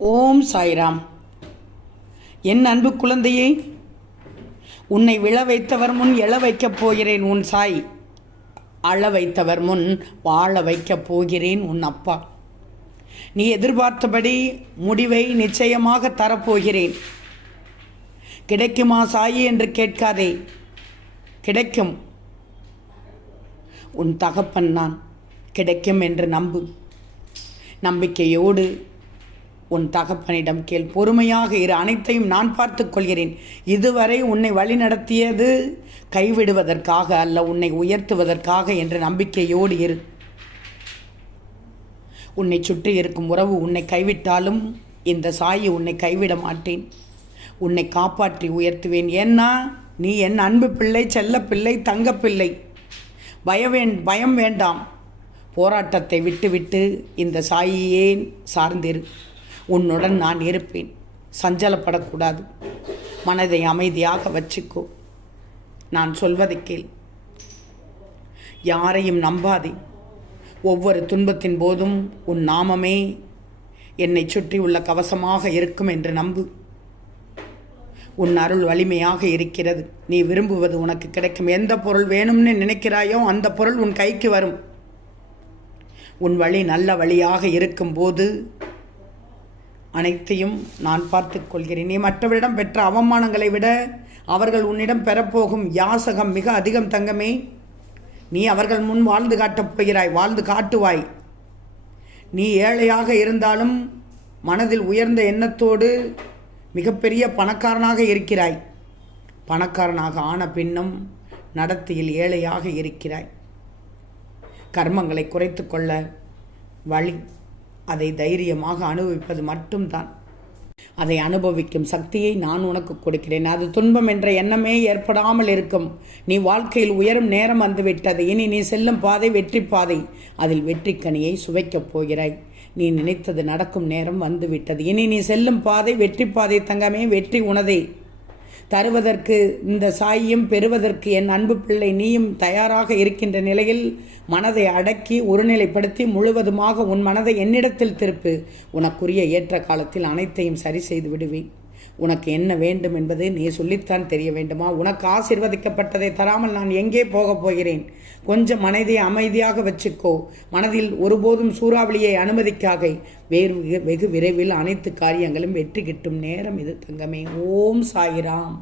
ஓம் சாய்ராம். என் அன்பு குழந்தையே, உன்னை விழ வைத்தவர் முன் எழ வைக்கப் போகிறேன் உன் சாய். அழ வைத்தவர் முன் வாழ வைக்கப் போகிறேன் உன் அப்பா. நீ எதிர்பார்த்தபடி முடிவை நிச்சயமாக தரப்போகிறேன். கிடைக்குமா சாயி என்று கேட்காதே, கிடைக்கும். உன் தகப்பன் நான், கிடைக்கும் என்று நம்பு. நம்பிக்கையோடு உன் தகப்பனிடம் கேள். பொறுமையாக இரு, அனைத்தையும் நான் பார்த்துக் கொள்கிறேன். இதுவரை உன்னை வழி நடத்தியது கைவிடுவதற்காக அல்ல, உன்னை உயர்த்துவதற்காக என்ற நம்பிக்கையோடு இரு. உன்னை சுற்றி இருக்கும் உறவு உன்னை கைவிட்டாலும் இந்த சாயி உன்னை கைவிட மாட்டேன். உன்னை காப்பாற்றி உயர்த்துவேன். ஏன்னா நீ என் அன்பு பிள்ளை, செல்ல பிள்ளை, தங்க பிள்ளை. பயம் வேண்டாம். போராட்டத்தை விட்டுவிட்டு இந்த சாயியே சார்ந்திரு. உன்னுடன் நான் இருப்பேன். சஞ்சலப்படக்கூடாது. மனதை அமைதியாக வச்சுக்கோ. நான் சொல்வதை கேள். யாரையும் நம்பாதே. ஒவ்வொரு துன்பத்தின் போதும் உன் நாமமே என்னை சுற்றி உள்ள கவசமாக இருக்கும் என்று நம்பு. உன் அருள் வலிமையாக இருக்கிறது. நீ விரும்புவது உனக்கு கிடைக்கும். எந்த பொருள் வேணும்னு நினைக்கிறாயோ அந்த பொருள் உன் கைக்கு வரும். உன் வழி நல்ல வழியாக இருக்கும்போது அனைத்தையும் நான் பார்த்துக் கொள்கிறேன். நீ மற்றவரிடம் பெற்ற அவமானங்களை விட அவர்கள் உன்னிடம் பெறப்போகும் யாசகம் மிக அதிகம் தங்கமே. நீ அவர்கள் முன் வாழ்ந்து காட்டப் போகிறாய், வாழ்ந்து காட்டுவாய். நீ ஏழையாக இருந்தாலும் மனதில் உயர்ந்த எண்ணத்தோடு மிகப்பெரிய பணக்காரனாக இருக்கிறாய். பணக்காரனாக ஆன பின்னும் நடத்தையில் ஏழையாக இருக்கிறாய். கர்மங்களை குறைத்து கொள்ள வழி அதை தைரியமாக அனுபவிப்பது மட்டும்தான். அதை அனுபவிக்கும் சக்தியை நான் உனக்கு கொடுக்கிறேன். அது துன்பம் என்ற எண்ணமே ஏற்படாமல் இருக்கும். நீ வாழ்க்கையில் உயரும் நேரம் வந்துவிட்டது. இனி நீ செல்லும் பாதை வெற்றி பாதை. அதில் வெற்றி கனியை சுவைக்கப் போகிறாய். நீ நினைத்தது நடக்கும் நேரம் வந்துவிட்டது. இனி நீ செல்லும் பாதை வெற்றி பாதை தங்கமே. வெற்றி உனதே. தருவதற்கு இந்த சாயியும் பெறுவதற்கு என் அன்பு பிள்ளை நீயும் தயாராக இருக்கின்ற நிலையில் மனதை அடக்கி ஒருநிலைப்படுத்தி முழுவதுமாக உன் மனதை என்னிடத்தில் திருப்பு. உனக்குரிய ஏற்ற காலத்தில் அனைத்தையும் சரி செய்து விடுவேன். உனக்கு என்ன வேண்டும் என்பது நீ சொல்லித்தான் தெரிய வேண்டுமா? உனக்கு ஆசீர்வதிக்கப்பட்டதை தராமல் நான் எங்கே போகப் போகிறேன்? கொஞ்சம் மனதை அமைதியாக வச்சுக்கோ. மனதில் ஒருபோதும் சூறாவளியை அனுமதிக்காக. வெகு விரைவில் அனைத்து காரியங்களும் வெற்றி கிட்டும் நேரம் இது தங்கமே. ஓம் சாய்ராம்.